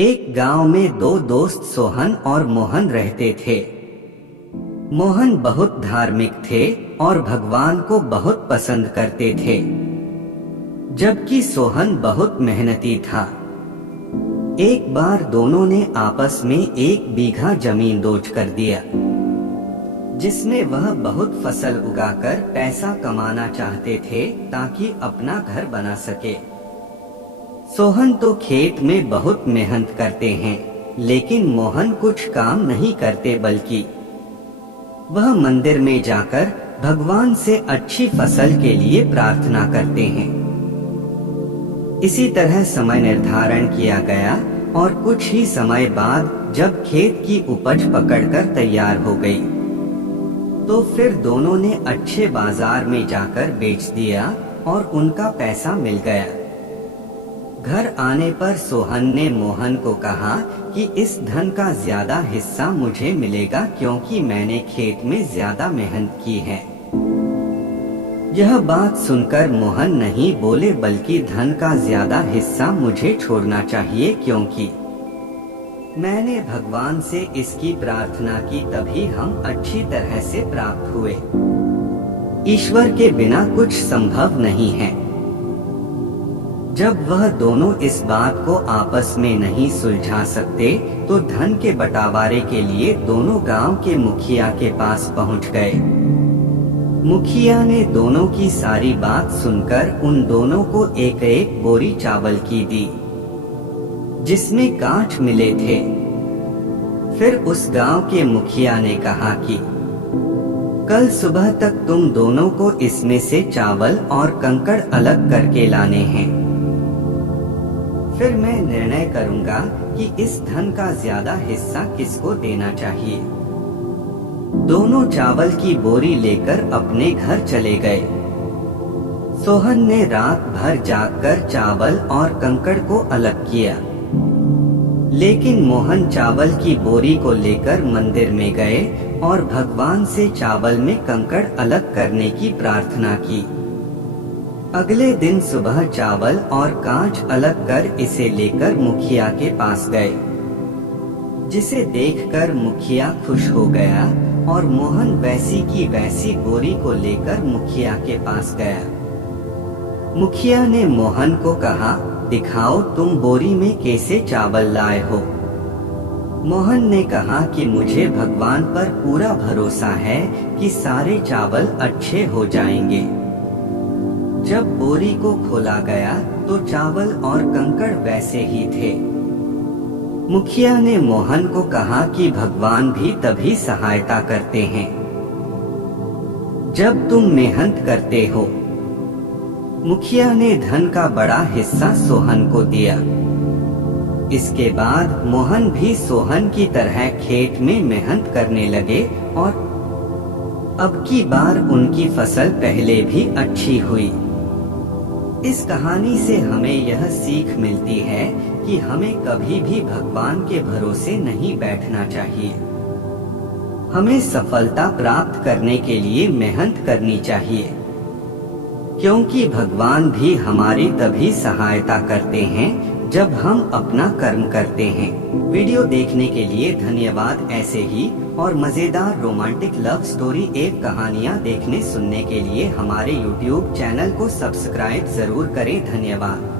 एक गांव में दो दोस्त सोहन और मोहन रहते थे। मोहन बहुत धार्मिक थे और भगवान को बहुत पसंद करते थे, जबकि सोहन बहुत मेहनती था। एक बार दोनों ने आपस में 1 बीघा जमीन दोच कर दिया, जिसमें वह बहुत फसल उगाकर पैसा कमाना चाहते थे ताकि अपना घर बना सके। सोहन तो खेत में बहुत मेहनत करते हैं, लेकिन मोहन कुछ काम नहीं करते, बल्कि वह मंदिर में जाकर भगवान से अच्छी फसल के लिए प्रार्थना करते हैं। इसी तरह समय निर्धारण किया गया और कुछ ही समय बाद जब खेत की उपज पकड़कर तैयार हो गई, तो फिर दोनों ने अच्छे बाजार में जाकर बेच दिया और उनका पैसा मिल गया। घर आने पर सोहन ने मोहन को कहा कि इस धन का ज्यादा हिस्सा मुझे मिलेगा, क्योंकि मैंने खेत में ज्यादा मेहनत की है। यह बात सुनकर मोहन नहीं बोले, बल्कि धन का ज्यादा हिस्सा मुझे छोड़ना चाहिए, क्योंकि मैंने भगवान से इसकी प्रार्थना की, तभी हम अच्छी तरह से प्राप्त हुए। ईश्वर के बिना कुछ संभव नहीं है। जब वह दोनों इस बात को आपस में नहीं सुलझा सकते, तो धन के बंटवारे के लिए दोनों गांव के मुखिया के पास पहुंच गए। मुखिया ने दोनों की सारी बात सुनकर उन दोनों को एक एक बोरी चावल की दी, जिसमें कांच मिले थे। फिर उस गांव के मुखिया ने कहा कि कल सुबह तक तुम दोनों को इसमें से चावल और कंकड़ अलग करके लाने हैं। फिर मैं निर्णय करूंगा कि इस धन का ज्यादा हिस्सा किसको देना चाहिए। दोनों चावल की बोरी लेकर अपने घर चले गए। सोहन ने रात भर जागकर चावल और कंकड़ को अलग किया, लेकिन मोहन चावल की बोरी को लेकर मंदिर में गए और भगवान से चावल में कंकड़ अलग करने की प्रार्थना की। अगले दिन सुबह चावल और कांच अलग कर इसे लेकर मुखिया के पास गए, जिसे देखकर मुखिया खुश हो गया और मोहन वैसी की वैसी बोरी को लेकर मुखिया के पास गया। मुखिया ने मोहन को कहा, दिखाओ तुम बोरी में कैसे चावल लाए हो। मोहन ने कहा कि मुझे भगवान पर पूरा भरोसा है कि सारे चावल अच्छे हो जाएंगे। जब बोरी को खोला गया तो चावल और कंकड़ वैसे ही थे। मुखिया ने मोहन को कहा कि भगवान भी तभी सहायता करते हैं जब तुम मेहनत करते हो। मुखिया ने धन का बड़ा हिस्सा सोहन को दिया। इसके बाद मोहन भी सोहन की तरह खेत में मेहनत करने लगे और अब की बार उनकी फसल पहले भी अच्छी हुई। इस कहानी से हमें यह सीख मिलती है कि हमें कभी भी भगवान के भरोसे नहीं बैठना चाहिए। हमें सफलता प्राप्त करने के लिए मेहनत करनी चाहिए, क्योंकि भगवान भी हमारी तभी सहायता करते हैं जब हम अपना कर्म करते हैं। वीडियो देखने के लिए धन्यवाद। ऐसे ही और मजेदार रोमांटिक लव स्टोरी एवं कहानियाँ देखने सुनने के लिए हमारे YouTube चैनल को सब्सक्राइब जरूर करें। धन्यवाद।